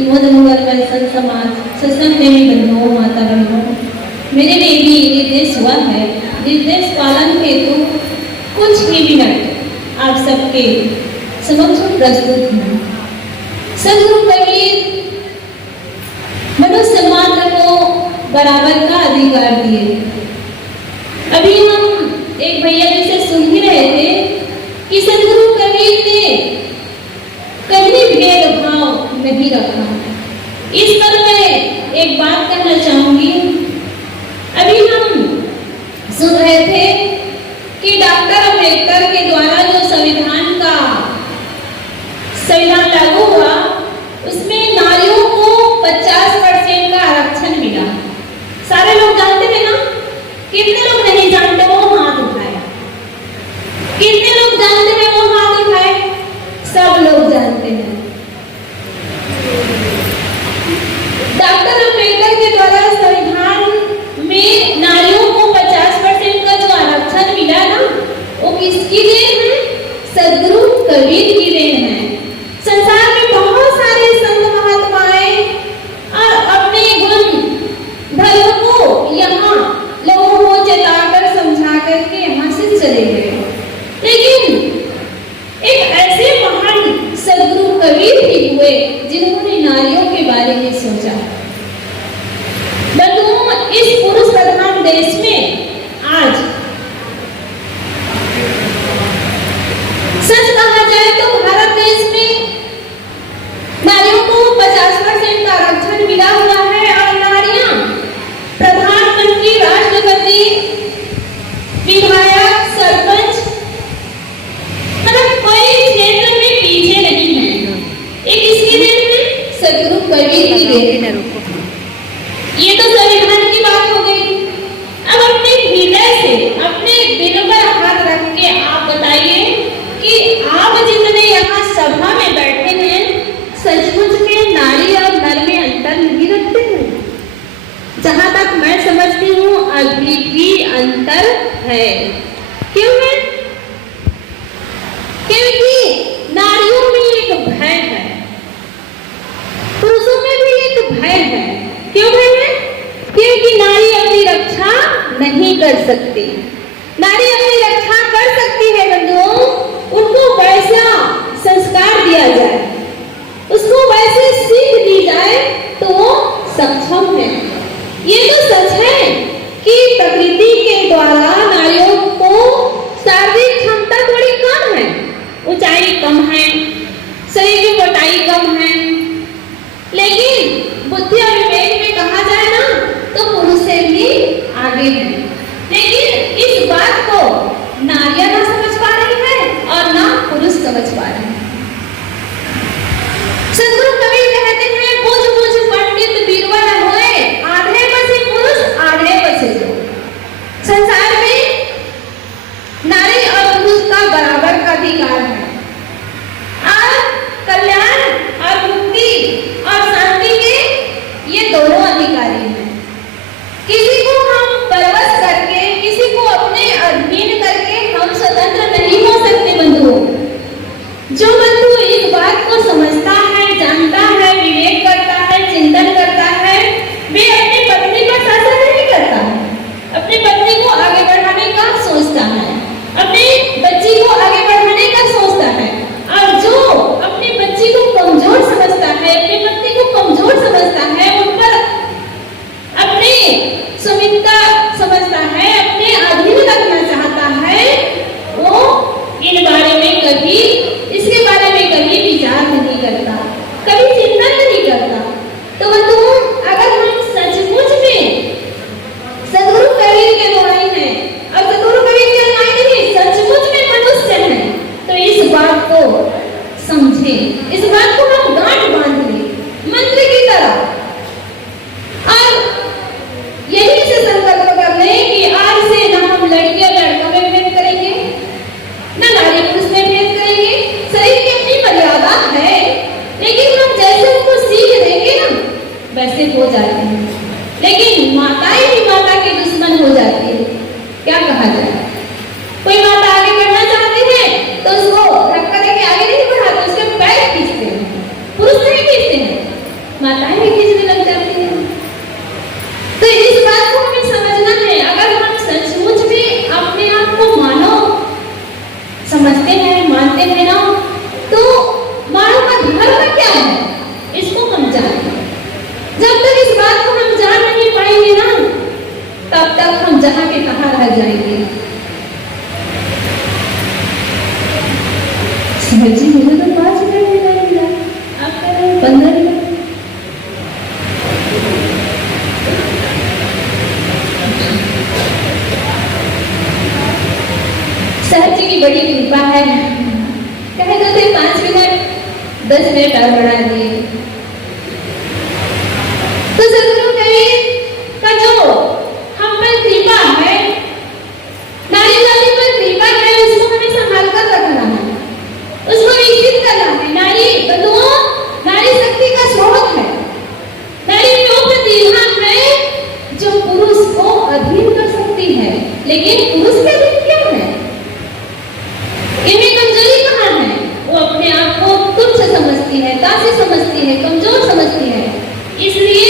मोदमुगल समाज सत्संग प्रेमी बंधुओं माता बहनों, मेरे लिए भी निर्देश हुआ है। निर्देश पालन हेतु कुछ ही मिनट आप सबके समक्ष प्रस्तुत हूँ। सदगुरु कबीर मनुष्य मात्र को बराबर का अधिकार दिए। अभी हम एक भैया जी से सुन ही रहे थे कि सदगुरु कबीर ने कभी भेदभाव नहीं रखा। इस पर मैं एक बात कहना चाहूंगी। अभी हम सुन रहे थे कि डॉक्टर अम्बेडकर के द्वारा जो संविधान लागू हुआ, उसमें नारियों को 50% का आरक्षण मिला। सारे लोग जानते थे ना? कितने लोग नहीं जानते वो हाथ उठाए? कितने लोग जानते हैं वो हाथ उठाए? सब लोग जानते हैं। डॉक्टर अम्बेडकर के द्वारा संविधान में नारियों को 50% का जो आरक्षण मिला ना, वो किसकी देन है? सदगुरु कबीर की देन है। संसार में बहुत सारे संत महात्माएं और अपने गुण धर्म को यहाँ लोगों को चेताकर समझा करके यहाँ से चले गए, लेकिन एक ऐसे महान सदगुरु कबीर ही हुए जिन्होंने नारियों के बारे में सोचा। बंधुओं, इस पुरुष प्रधान देश में आज सच कहा जाए तो भारत देश में नारियों को 50% का आरक्षण मिला हुआ है और नारियां प्रधानमंत्री, राष्ट्रपति, विधायक, सरपंच, मतलब कोई क्षेत्र में पीछे नहीं है। ये किसकी देन है? सदगुरु कबीर की देन है। ये तो संविधान की बात हो गई। अब अपने हृदय से, अपने दिल पर हाथ रख के आप बताइए कि आप जितने यहाँ सभा में बैठे हैं, सचमुच में नारी और नर में अंतर नहीं रखते हैं? जहां तक मैं समझती हूँ अभी भी अंतर है। क्यों है? क्योंकि नारियों में एक भय है, पुरुषों में भी एक भय है। क्यों भय है? क्योंकि नारी अपनी रक्षा नहीं कर सकती। नारी अपनी रक्षा कर सकती है बंधुओं, उनको वैसा संस्कार दिया जाए, उसको वैसे सीख दी जाए तो वो सक्षम है। ये तो सच है कि प्रकृति के द्वारा नारियों को शारीरिक क्षमता थोड़ी कम है, ऊंचाई कम है, शरीर की मोटाई कम है, लेकिन बुद्धि और विवेक में कहा जाए ना तो पुरुष से भी आगे है। लेकिन इस बात को नारियां ना समझ पा रही है और ना पुरुष समझ पा रहे हैं। सदगुरु कबीर कहते हैं, बुझ बुझ पंडित बीरबल होए, आधे बसे पुरुष आधे बसे लोग। संसार में नारी और पुरुष का बराबर का अधिकार है। की बड़ी कृपा है, कहे तो थे 5 मिनट 10 मिनट और बढ़ा दिए। तो सदगुरु कहे का जो हम पर कृपा है, नारी जाति पर कृपा है, उसको हमें संभाल कर रखना है, उसको विकसित करना है। नारी बंधुओं, नारी शक्ति का स्रोत है। नारी में वो प्रतिभा है जो पुरुष को अधीन कर सकती है, लेकिन पुरुष के अधीन क्यों है? इनमें कमजोरी कहाँ है? वो अपने आप को तुच्छ समझती है, दासी समझती है, कमजोर समझती है, इसलिए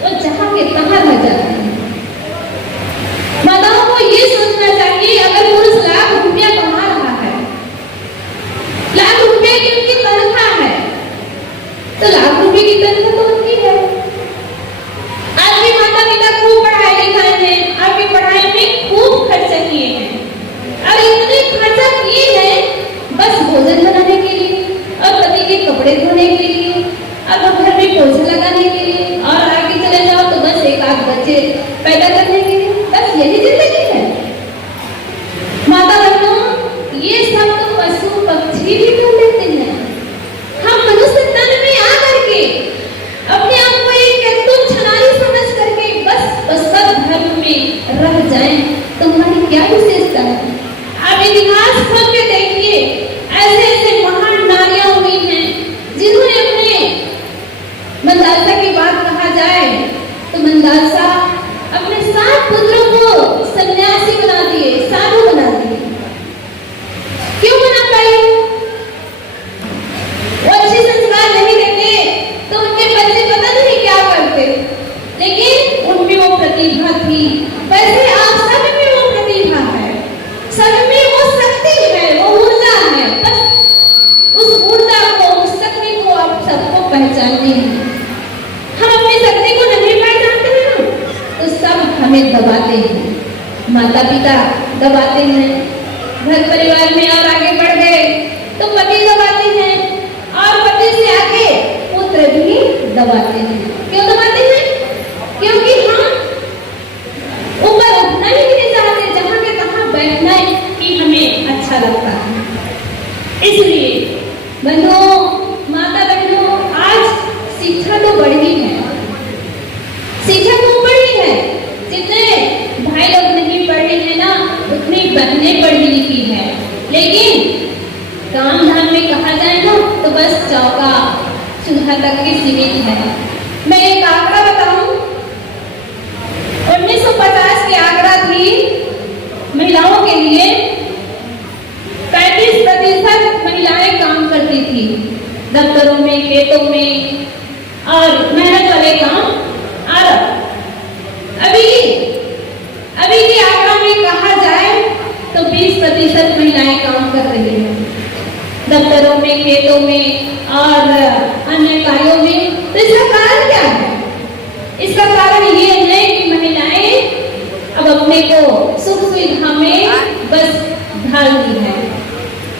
वो जहाँ के तहाँ रह जाती है। माताओं को ये सोचना चाहिए, अगर पुरुष लाख रुपया कमा रहा है, लाख रुपए की उनकी तनख्वाह है, तो लाख रुपए की तनख्वाह तो उनकी है। आपके माता पिता खूब पढ़ाए लिखाए हैं, आपकी पढ़ाई में खूब खर्चा किए हैं, और इतने खर्चा किए हैं बस भोजन बनाने के लिए और पति के कपड़े धोने के लिए और घर में पोछा लगाने के लिए, और आगे चले जाओ तो बस एक आध बच्चे पैदा करने के लिए, बस यही जिंदगी है। माता बहनों, ये सब तो पशु पक्षी भी कर लेते हैं। हम मनुष्य तन में आकर के अपने आप को एक तुच्छ नारी समझ करके बस धर्म में रह जाएं तो हमारी क्या विशेषता है? आप इतिहास खोल के देखिए, ऐसे ऐसे महान नारियां हुई हैं जिन्होंने अपने मंदालसा की बात कहा जाए तो मंदालसा अपने 7 पुत्रों को सन्यासी बना दिए, साधु बना दिए। क्यों बना पाई? वो अच्छे संस्कार नहीं देते तो उनके बच्चे पता नहीं क्या करते, लेकिन उनमें वो प्रतिभा थी। वैसे आप सब में वो प्रतिभा है, सब में वो शक्ति है, वो ऊर्जा है, बस उस ऊर्जा को, उस शक्ति को आप सबको पहचाननी है। हम अपनी शक्ति को नहीं पहचानते हैं तो सब हमें दबाते हैं, माता पिता दबाते हैं, घर परिवार में और आगे बढ़ गए तो पति दबाते हैं, और पति से आगे पुत्र भी दबाते हैं। क्यों दबाते हैं? क्योंकि हम ऊपर उठना ही नहीं चाहते, जहां के तहां बैठना ही हमें अच्छा लगता है। इसलिए बहनों, माता बहनों, आज शिक्षा तो बढ़ी है, शिक्षा तो बढ़ी है। जितने भाई लोग नहीं पढ़े हैं ना, उतनी बहनें पढ़ी लिखी है, लेकिन काम धाम में कहा जाए ना तो बस चौका चूल्हा तक की सीमित है। मैं एक आंकड़ा बताऊं, 1950 की आंकड़ा थी महिलाओं के लिए 35% महिलाएं काम करती थी, दफ्तरों में, खेतों में और मेहनत वाले काम। और अभी की आंकड़ा में कहा जाए तो 20% महिलाएं काम कर रही हैं दफ्तरों में, खेतों में और अन्य कार्यों में। तो इसका कारण क्या है? इसका कारण ये है कि महिलाएं अब अपने को सुख सुविधा में बस ढाल दी है।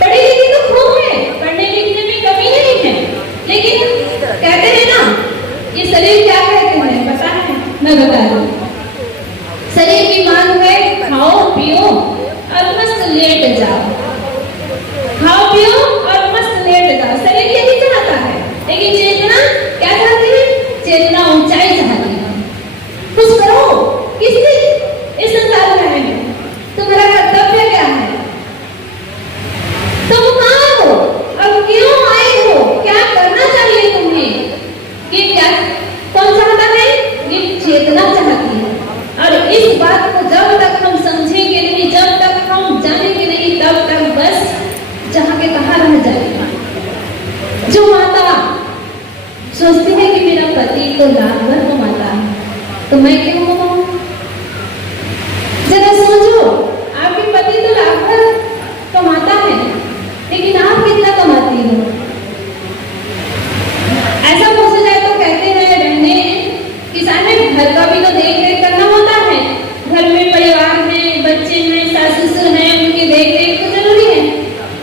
पढ़ी लिखी तो खूब है, पढ़ने लिखने में कमी नहीं है, लेकिन कहते हैं ना, ये शरीर क्या कहते हैं पता है? मैं बता दूं, शरीर की मांग है खाओ पियो और मस्त लेट जाओ, खाओ पियो और मस्त लेट जाओ। शरीर यही चाहता है, लेकिन चेतना क्या चाहती है? चेतना ऊंचाई चाहती है। कुछ करो, किसने इस संसार में है, तुम्हारा कर्तव्य क्या है? तुम कहाँ हो और क्यों आए हो? क्या करना चाहिए तुम्हें? ये क्या कौन चाहता है? ये चेतना चाहती है। और इस बात को जब तक हम समझेंगे नहीं, जब तक हम जानेंगे नहीं, तब तक बस जहाँ के कहाँ रह जाएगा। जो माता सोचती है कि मेरा पति तो लाख भर कमाता है तो मैं क्यों कमाऊं? जरा सोचो, आपके पति तो लाख भर कमाता है, लेकिन आप कितना कमाती हो? ऐसा पूछा जाए तो कहते हैं बहने कि साहब घर का भी तो देख रेख करना होता है, घर में परिवार है, बच्चे हैं, सास ससुर हैं, उनकी देख रेख तो जरूरी है।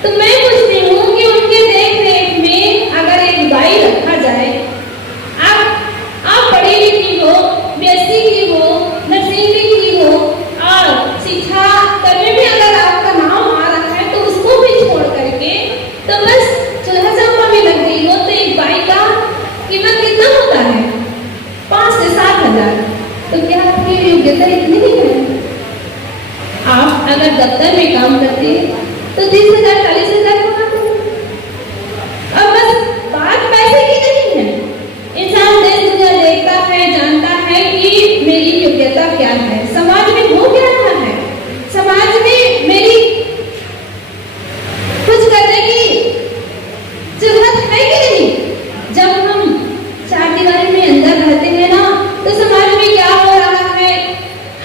तो मैं पूछती हूँ कि उनके देख रेख में अगर एक गाय रखा जाए, आप पढ़ी लिखी हो, BSc की हो, नर्सिंग की हो और शिक्षा करने में अगर आपका नाम आ रहा है तो तो बस चूल्हा चौका में लग गई हो। तो एक बाई का कीमत कितना होता है? 5 से 7 हजार। तो क्या आपकी योग्यता इतनी ही है? आप अगर दफ्तर में काम करते हैं तो 30,000 40,000 कमाते हैं। अब बस बात पैसे की नहीं है। इंसान देश दुनिया देखता है, जानता है कि मेरी योग्यता क्या है, समाज में हो क्या रहा है, समाज में मेरी कुछ करने की जरूरत है कि नहीं। जब हम 4 दीवारी में अंदर रहते हैं ना, तो समाज में क्या हो रहा है,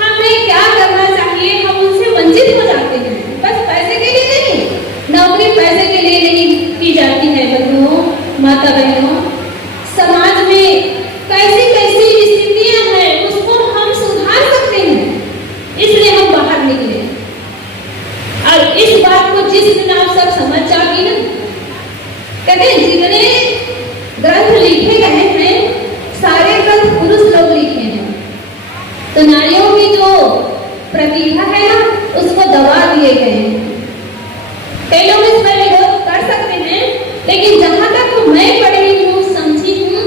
हमें क्या करना चाहिए, हम उनसे वंचित हो जाते हैं। बस पैसे के लिए नहीं, नौकरी पैसे के लिए नहीं की जाती है बंधुओं, माता बहनों। समाज में कैसी कैसी स्थितियां हैं उसको हम सुधार सकते हैं, इसलिए हम बाहर निकले। और इस बात को जिस दिन आप सब समझ जाओगे ना, कहते हैं जितने ग्रंथ लिखे गए हैं सारे ग्रंथ पुरुष लोग लिखे हैं, तो नारियों की जो प्रतिभा है ना उसको दबा दिए गए हैं। कई लोग इसमें विरोध कर सकते हैं, लेकिन जहां तक मैं पढ़ी हूँ, समझी हूँ,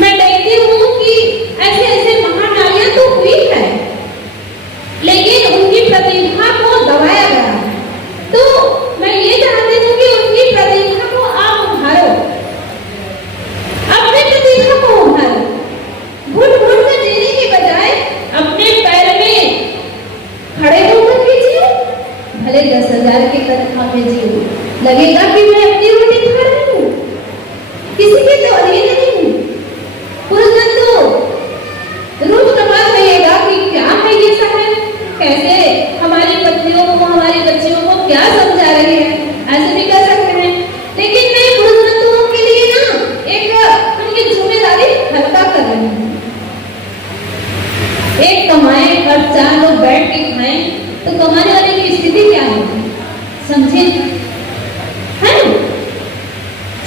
मैं देखती हूँ कि ऐसे ऐसे महान नारियां तो हुई है, लेकिन उनकी प्रतिभा को दबाया गया है। तो मैं ये चाहती हूँ कि उनकी प्रतिभा को आप उभारो, अपनी प्रतिभा को उभारो। घुट घुट कर जीने के बजाय अपने पैर में खड़े होकर के जियो। भले 10,000 की तनख्वाह में जियो, लगेगा कि मैं अपनी रोटी खा रही हूँ, किसी के तो अधीन नहीं हूँ। पुरुष तो रोज नमाज रहेगा कि क्या है ये सब है, कैसे हमारी पत्नियों को, हमारी बच्चियों को क्या समझा रही है, ऐसे भी कर सकते हैं। लेकिन मैं पुरुष के लिए ना एक उनकी जिम्मेदारी हल्का कर रही हूँ। एक कमाए और 4 लोग बैठ के खाएं, तो कमाने वाले की स्थिति क्या है, समझे है ना?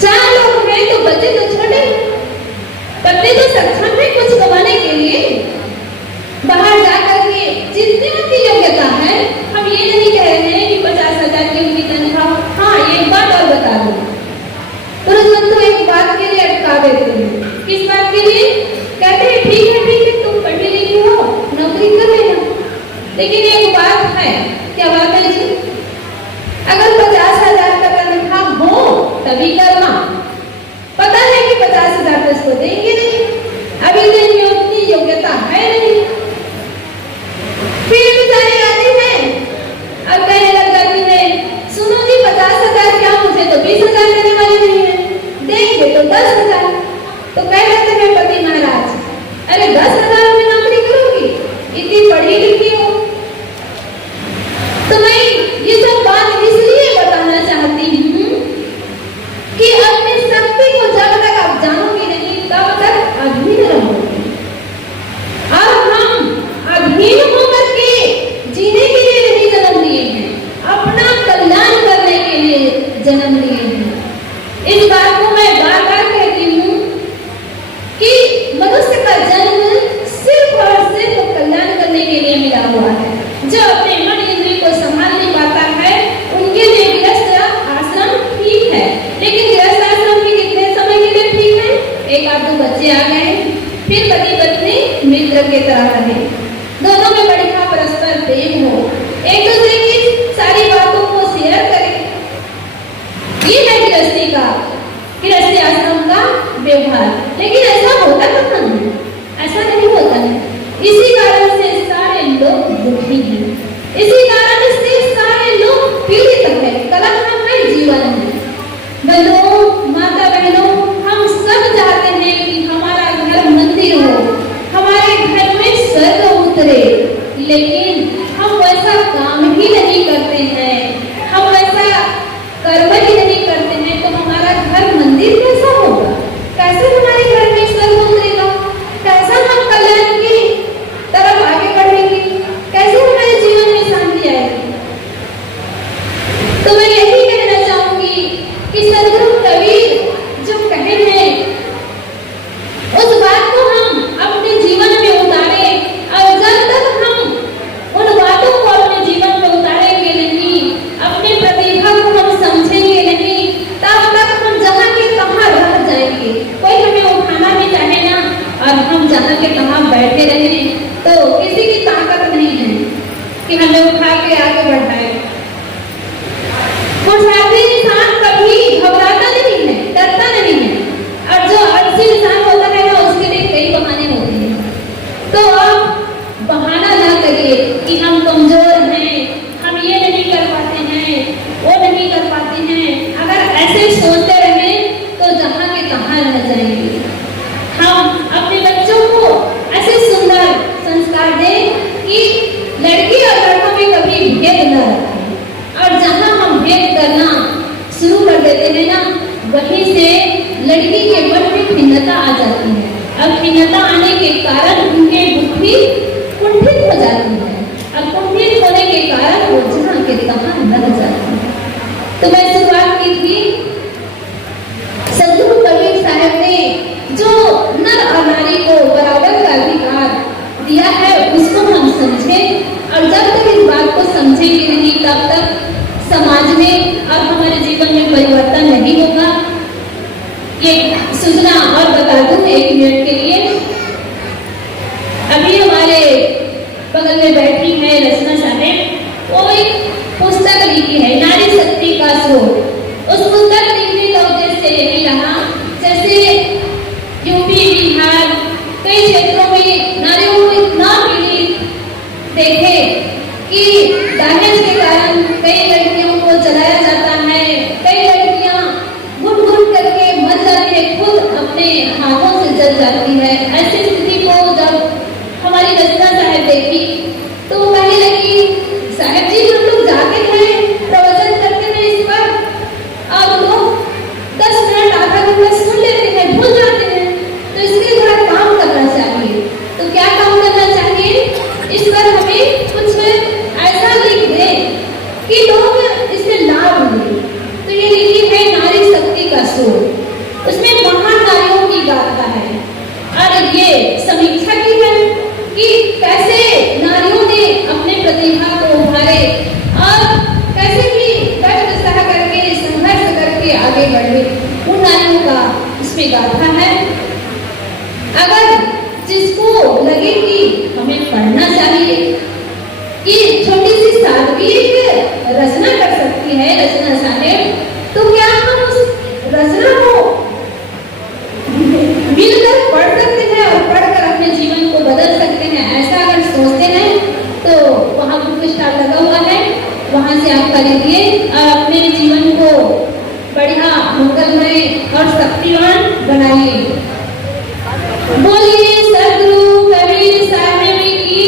4 लोग हैं तो बच्चे तो छोटे हैं, पत्नी तो सक्षम है कुछ कमाने के लिए। बाहर जाकर के जितनी उनकी योग्यता है, हम ये नहीं कह रहे हैं कि 50,000 की उनकी तनख्वाह। हाँ, एक बात और बता दूं, पुरुष तो एक बात के लिए अटका देते हैं। किस बात के लिए? कहते हैं ठीक है तुम पढ़ी लिखी हो, नौकरी कर लेना। लेकिन एक बात है, क्या बात है जी? अगर 50,000 का तनख्वाह हो तभी करना। पता है कि 50,000 तो इसको देंगे नहीं, अभी देंगे उतनी योग्यता है नहीं। फिर बेचारी आती है और कहने लग जाती है, सुनो जी 50,000 क्या, मुझे तो 20,000 देने वाले नहीं है, देंगे तो 10,000। तो कह लेते हैं पति महाराज, अरे 10,000 में नौकरी करोगी, इतनी पढ़ी लिखी हो। तो मैं ये सब बात इसलिए बताना चाहती हूँ कि अपनी शक्ति को जब तक आप जानोगे नहीं तब तक अधीन रहोगे। और हम अधीन होकर के जीने के लिए नहीं जन्म लिए हैं, अपना कल्याण करने के लिए जन्म लिए हैं। इस बात को मैं बार बार कहती हूँ कि मनुष्य का जन्म सिर्फ और सिर्फ कल्याण करने के लिए मिला हुआ है। जो अपने मन इंद्रिय को संभाल नहीं पाता है, उनके लिए गृहस्थ आश्रम ठीक है, लेकिन गृहस्थ आश्रम भी कितने समय के लिए ठीक है? 1-2 बच्चे आ गए, फिर पति पत्नी मित्र के तरह रहे, दोनों में बढ़िया परस्पर प्रेम हो, एक दूसरे की सारी बातों को शेयर करें। ये है गृहस्थी आश्रम का व्यवहार। लेकिन ऐसा होता कहाँ है? ऐसा नहीं होता है। इसी कारण से सारे लोग दुखी हैं, इसी कारण से सारे लोग पीड़ित हैं, कलंकमय जीवन है। बहनों, माता बहनों, हम सब चाहते हैं कि हमारा घर मंदिर हो, हमारे घर में स्वर्ग उतरे, लेकिन हम वैसा काम ही नहीं करते हैं, हम वैसा कर्म ही नहीं करते हैं, तो हमारा घर मंदिर कैसा होगा? कैसे हमारे घर में स्वर्ग उतरेगा? कैसा हम कल्याण की तरफ आगे बढ़ेंगे? कैसे हमारे जीवन में शांति आएगी? तो मैं यही कहना चाहूंगी कि सदगुरु कबीर जो कहे हैं उस बात को हम अपने जीवन में उतारें, और जब तक हम उन बातों को अपने जीवन में उतारेंगे नहीं, अपने प्रतिभा को हम समझेंगे के आगे बढ़ना है। पुरुषार्थी इंसान कभी घबराता नहीं है, डरता नहीं है, और जो आलसी इंसान होता है ना, उसके लिए कई बहाने होते हैं। तो आप बहाना ना करिए कि हम कमजोर हैं, हम ये नहीं कर पाते हैं, वो नहीं कर पाते हैं। अगर ऐसे सोचते रहे तो जहाँ के तहाँ रह जाएंगे। हम अपने बच्चों को ऐसे सुंदर संस्कार दें कि लड़की और लड़कों में कभी भेद न रखें। और जहाँ हम भेद करना शुरू कर देते हैं ना, वहीं से लड़की के मन में खिन्नता आ जाती है, और खिन्नता आने के कारण उनके बुद्धि कुंठित हो जाती है, और कुंठित होने के कारण वो जहाँ के तहाँ लग जाती है। तो मैं शुरुआत की थी, सदगुरु कबीर साहब ने जो नर और नारी को बराबर का अधिकार दिया है उसको हम समझें, और जब तक इस बात को समझेंगे नहीं तब तक समाज में और हमारे जीवन में परिवर्तन नहीं होगा। ये सूचना और बता दूं 1 मिनट के लिए, अभी हमारे बगल में बैठी है रचना साहब, वो एक पुस्तक लिखी है नारी शक्ति का स्रोत। उस पुस्तक लिखने का उद्देश्य यही रहा, जैसे यूपी बिहार कई क्षेत्रों में नारियों को इतना पीड़ित देखे कि दहेज के कारण कई लड़कियों को जलाया जाता है, कई लड़कियां घुट घुट करके मर जाती है, खुद अपने हाथों से जल जाती है। ऐसी स्थिति को जब हमारी रचना साहब देखी तो कहने लगी, साहब जी हम लोग जाते हैं, प्रवचन करते हैं इस पर, और लोग 10 मिनट आधा घंटा सुन लेते हैं, भूल जाते हैं, तो इसके थोड़ा काम करना चाहिए। तो क्या काम करना चाहिए? इस पर हमें कुछ ऐसा लिख दें कि लोग इससे लाभ लें। तो ये लिखी है नारी शक्ति का स्रोत, उसमें महान नारियों की गाथा है, और ये समीक्षा की है कि कैसे नारियों ने अपने प्रतिभा को उभारे और कैसे भी कष्ट सह करके संघर्ष करके आगे बढ़े, उन नारियों का इसमें गाथा है। अगर जिसको लगे कि हमें पढ़ना चाहिए, कि छोटी सी सादगी रचना कर सकती है रचना साहब, तो क्या हम उस रचना को मिलकर पढ़ सकते हैं और पढ़कर अपने जीवन को बदल सकते हैं? ऐसा अगर सोचते हैं तो वहाँ बुक स्टार लगा हुआ है, वहाँ से आप खरीदिए और अपने जीवन को बढ़िया मंगलमय और शक्तिवान बनाइए। बोलिए सदगुरु कबीर साहब की,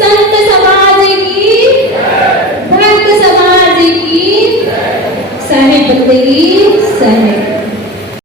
संत समाज की, भक्त समाज की, साहेब बंदगी साहेब।